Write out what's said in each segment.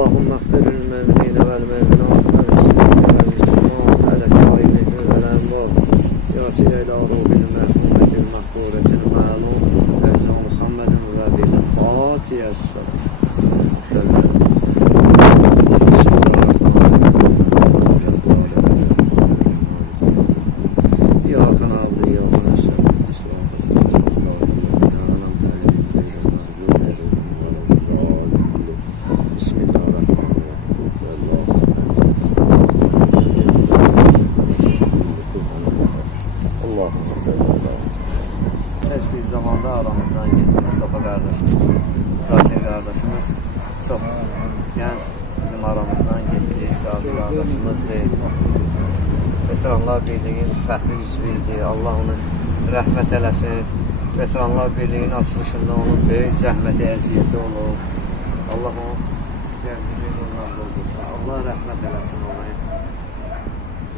Allahümme gfiril müminine vel müminat ve müslümin ve müslüman ve lehâilihü vel envâb. Yasin ila ruhil mehmumetil mahburetil ma'lum Evza Muhammedin ve bil Fatiha's-salam. Tez bir zamanda aramızdan gitti Mustafa kardeşimiz, Zakir kardeşimiz çok genç bizim aramızdan gitti. Gazi kardeşimiz değil. Veteranlar Birliği'nin fəxri üzvüydü. Allah onu rəhmət eləsin. Veteranlar Birliği'nin açılışında onun böyük zəhməti, əziyyəti olub. Allah onu gəldirir, onlarla olursa. Allah rəhmət eləsin ona.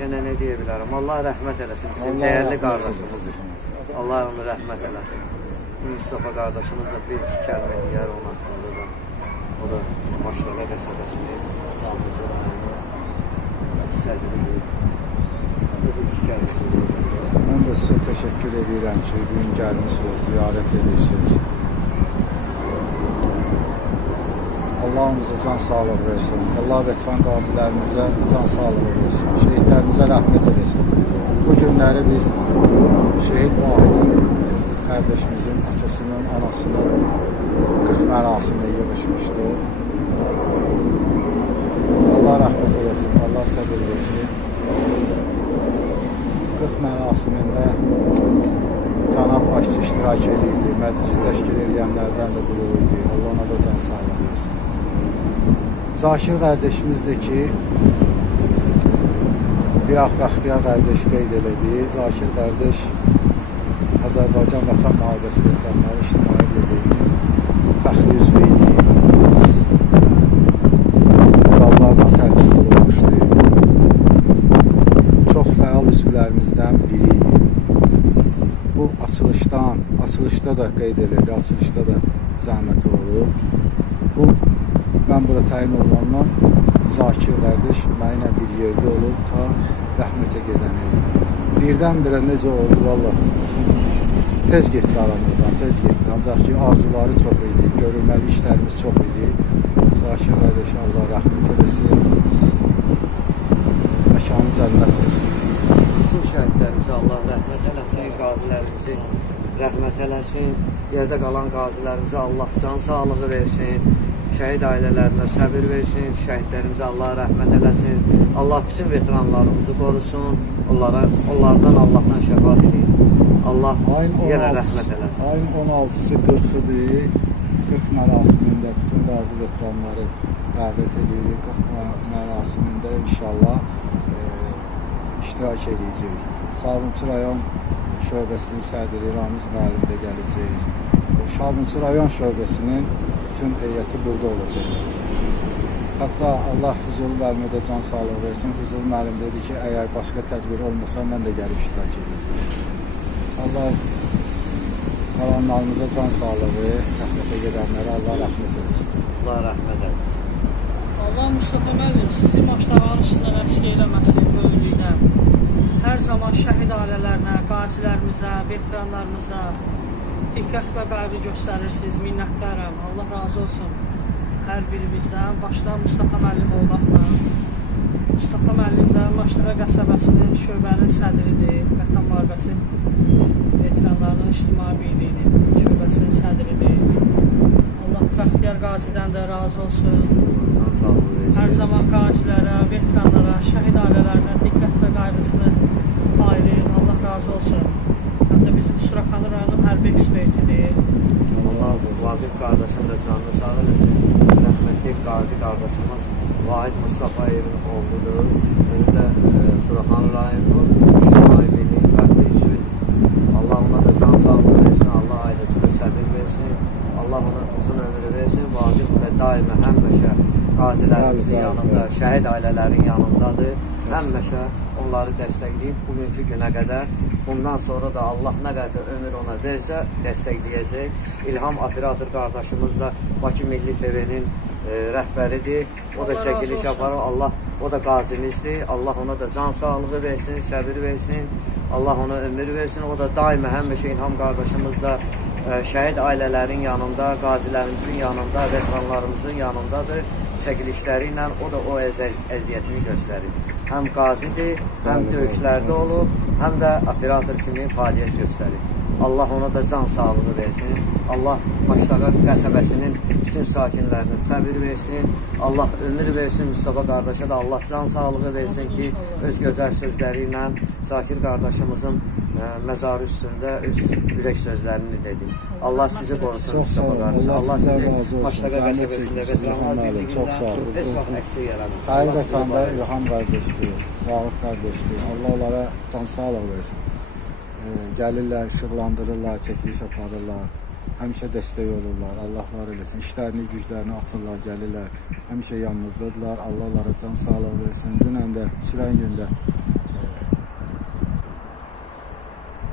Yenə nə deyə bilərəm? Allah rəhmət eləsin. Bizim dəyərli qardaşımızdır. Allah onu rəhmət eləsin. Mustafa qardaşımız da bir kəlmə deyər onun haqqında da. O da Maşraqa qəsəbəsini Sabıcı rayonu sədridir. Ben de size teşekkür ederim ki bugün gelmişsiniz, ziyaret ediyorsunuz. Allah'ımıza can sağlığı versin. Allah veteran gazilerimize can sağlığı versin. Şehitlerimize rahmet eylesin. Bu günleri biz şehit Vahid'in kardeşimizin atasının, anasının 40 mərasimine yığışmıştı. Allah rahmet eylesin. Allah sabır versin. 40 mərasimində Cənab Başçı iştirak edirdi, məclisi təşkil edənlərdən də biri idi. Allah ona da can sağlığı versin. Zakir qardeşimizdir ki, Biyaq Bəxtiyar qardeş qeyd elədi. Zakir qardeş Azərbaycan Vətən Müharibəsi Veteranları İctimai Birliyinin fəxri üzvü idi. Medallarla tərtib olunmuşdu. Çox fəal üzvlərimizdən biri idi. Bu açılışda da qeyd elədi, açılışda da zəhmət olub. Bu, mən bura təyin olmandan Zakir qardeş mənimlə bir yerdə olub, ta rəhmətə gedən idi. Birdən-birə necə oldu, valla tez getdi aramızdan, tez getdi. Ancaq ki, arzuları çox idi, görülməli işlərimiz çox idi. Zakir qardeş, Allah rəhmət eləsin, məkanı cənnət olsun. Bütün şəhidlərimizə Allah rəhmət eləsin, qazilərimizi rəhmət eləsin, yerdə qalan qazilərimizə Allah can sağlığı versin, şəhid ailələrinə səbir versin, şəhidlərimizə Allah rəhmət eləsin, Allah bütün veteranlarımızı qorusun, onlardan Allahdan şəfaat edin. Allah yenə rəhmət eləsin. Ayın 16-sı 40-dır, 40 mərasimində bütün qazi veteranları dəvət edirik, 40 mərasimində inşallah iştirak edəcək. Sabunçu rayon şöbəsinin sədri Ramiz müəllim də gələcək. Sabunçu rayon şöbəsinin bütün heyəti burada olacaq. Hatta Allah Füzuli müəllimə də can sağlığı versin. Füzuli müəllim dedi ki, əgər başqa tədbir olmasa, mən də gəlib iştirak edəcəm. Allah qalanlarımıza can sağlığı, rəhmətə gedənlərə Allah rəhmət eləsin. Allah rəhmət eləsin. Allah Mustafa müəllim, sizi başlarının üstündən əksik eləməsin böyüklükdən. Hər zaman şəhid ailələrinə, qazilərimizə, veteranlarımıza diqqət və qayğı göstərirsiniz, minnətdarım. Allah razı olsun hər birimizdən. Başda Mustafa müəllim olmaqla. Mustafa müəllim də Maşraqa qəsəbəsinin şöbənin sədridir. Vətən Müharibəsi Veteranlarının İctimai Birliyinin şöbəsinin sədridir. Allah Bəxtiyar qazidən də razı olsun. Hər zaman qazilərə, veteranlara, şəhid ailələrinə diqqət və qayğısını ayırır. Allah razı olsun. Həm də bizim Suraxanı rayonun hərbi ekspertidir. Allah Vahid qardaşım da canlı sağ eləsin. Rəhmətli qazi qardaşımız Vahid Mustafayevin oğludur. Özü də Suraxanı rayonunun İctimai Birliğinin fəxri üzvüdür. Allah ona da can sağlığı versin, Allah ailəsinə səbir versin. Allah ona uzun ömrü versin. Vahid də daima həmişə qazilərimizin yanında, şəhid ailələrin yanındadır. Həmişə onları dəstəkləyib bugünkü günə qədər. Bundan sonra da Allah nə qədər ömür ona versə dəstəkləyəcək. İlham operator qardaşımız da Bakı Milli TV'nin rəhbəridir. O da Allah çəkiliş razı olsun. aparır. Allah, o da qazimizdir. Allah ona da can sağlığı versin, səbir versin. Allah ona ömür versin. O da daima həmişə İlham qardaşımız da şəhid ailələrin yanında, qazilərimizin yanında, veteranlarımızın yanındadır. Çəkilişləri ilə o da o əziyyətini göstərir. Həm qazidir, həm döyüşlərdə olub, həm də operator kimi fəaliyyət göstərir. Allah ona da can sağlığı versin. Allah Maştaqa qəsəbəsinin bütün sakinlərinə səbir versin. Allah ömür versin. Mustafa qardaşa da Allah can sağlığı versin ki, öz gözəl sözləri ilə Zakir qardaşımızın məzarı üstündə öz ürək sözlərini dedi. Allah sizi qorusun Mustafa qardaş. Allah sizi Maştaqa qəsəbəsində veteranlar birliyində çox sağ olun. heç vaxt əksik yaramaz. Həqiqətən də İlham qardaşdır, Vahid qardaşdır. Allah onlara can sağlıq versin. Gəlirlər, işıqlandırırlar, çəkiliş aparırlar. Həmişə dəstək olurlar. Allah var eləsin. İşlərini, güclərini atırlar, gəlirlər. Həmişə yanımızdadırlar. Allah onlara can sağlıq versin. Dünən də, sürən gündə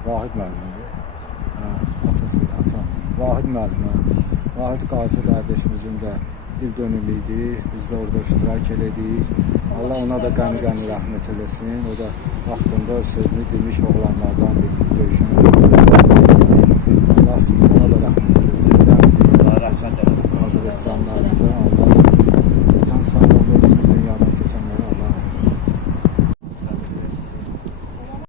Vahid müəllimdir. Atası, atam. Vahid müəllimə. Vahid Qazi qardaşımızın da il dönümü idi. Biz də orada iştirak elədik. Allah ona da qəni-qəni rəhmət eləsin. O da vaxtında sözünü demiş oğlanlardan bir döyüşən